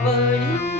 But you.